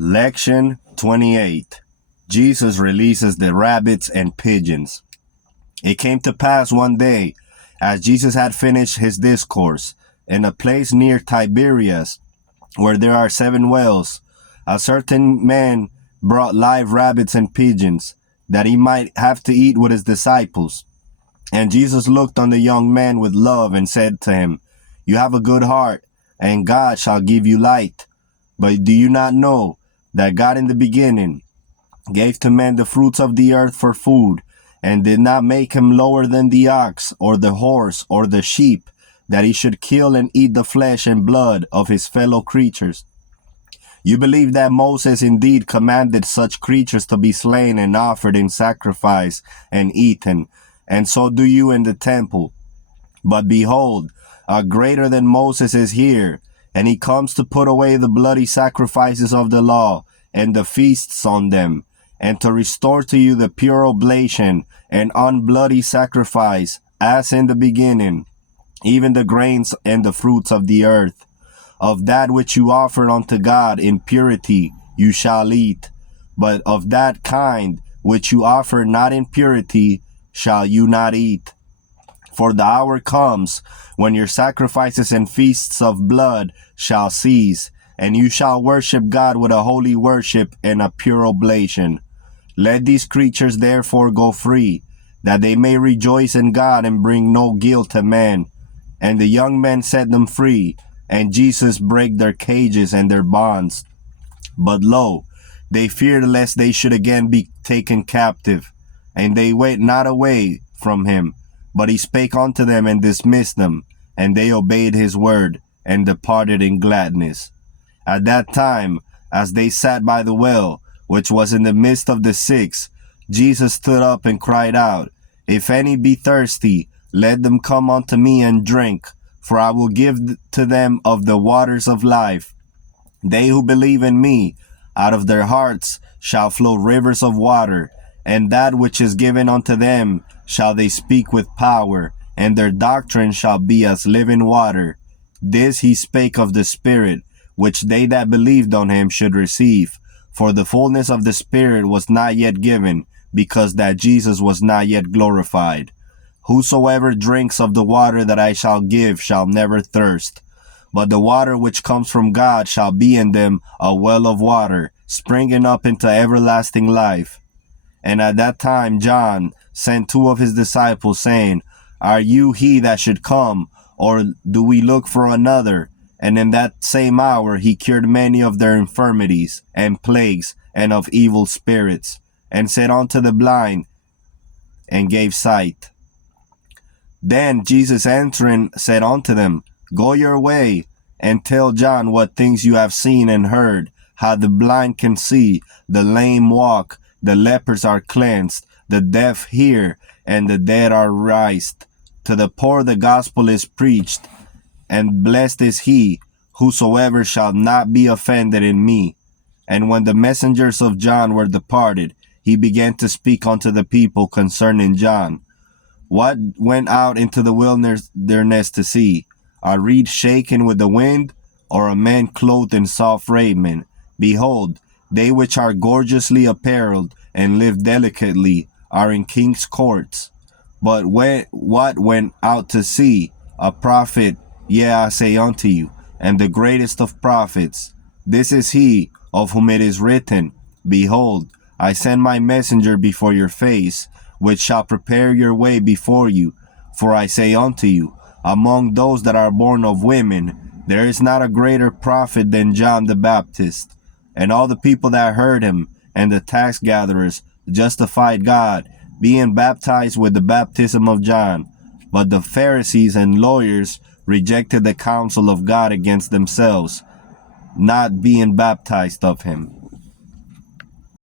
Lection 28. Jesus releases the rabbits and pigeons. It came to pass one day, as Jesus had finished his discourse, in a place near Tiberias, where there are 7 wells, a certain man brought live rabbits and pigeons, that he might have to eat with his disciples. And Jesus looked on the young man with love and said to him, "You have a good heart, and God shall give you light. But do you not know that God in the beginning gave to man the fruits of the earth for food, and did not make him lower than the ox or the horse or the sheep, that he should kill and eat the flesh and blood of his fellow creatures? You believe that Moses indeed commanded such creatures to be slain and offered in sacrifice and eaten, and so do you in the temple. But behold, a greater than Moses is here, and he comes to put away the bloody sacrifices of the law and the feasts on them, and to restore to you the pure oblation and unbloody sacrifice, as in the beginning, even the grains and the fruits of the earth. Of that which you offer unto God in purity you shall eat, but of that kind which you offer not in purity shall you not eat. For the hour comes when your sacrifices and feasts of blood shall cease, and you shall worship God with a holy worship and a pure oblation. Let these creatures therefore go free, that they may rejoice in God and bring no guilt to man." And the young men set them free, and Jesus brake their cages and their bonds. But lo, they feared lest they should again be taken captive, and they went not away from him. But he spake unto them and dismissed them, and they obeyed his word, and departed in gladness. At that time, as they sat by the well, which was in the midst of the 6, Jesus stood up and cried out, "If any be thirsty, let them come unto me and drink, for I will give to them of the waters of life. They who believe in me, out of their hearts shall flow rivers of water, and that which is given unto them shall they speak with power, and their doctrine shall be as living water." This he spake of the Spirit, which they that believed on him should receive. For the fullness of the Spirit was not yet given, because that Jesus was not yet glorified. Whosoever drinks of the water that I shall give shall never thirst. But the water which comes from God shall be in them a well of water, springing up into everlasting life. And at that time John sent 2 of his disciples, saying, "Are you he that should come, or do we look for another?" And in that same hour he cured many of their infirmities and plagues and of evil spirits, and said unto the blind, and gave sight. Then Jesus answering said unto them, "Go your way, and tell John what things you have seen and heard, how the blind can see, the lame walk, the lepers are cleansed, the deaf hear, and the dead are raised. To the poor the gospel is preached, and blessed is he whosoever shall not be offended in me." And when the messengers of John were departed, he began to speak unto the people concerning John. What went out into the wilderness to see? A reed shaken with the wind, or a man clothed in soft raiment? Behold, they which are gorgeously apparelled and live delicately are in king's courts. But what went out to see? A prophet, yea, I say unto you, and the greatest of prophets. This is he of whom it is written, "Behold, I send my messenger before your face, which shall prepare your way before you. For I say unto you, among those that are born of women, there is not a greater prophet than John the Baptist." And all the people that heard him, and the tax gatherers, justified God, being baptized with the baptism of John. But the Pharisees and lawyers rejected the counsel of God against themselves, not being baptized of him.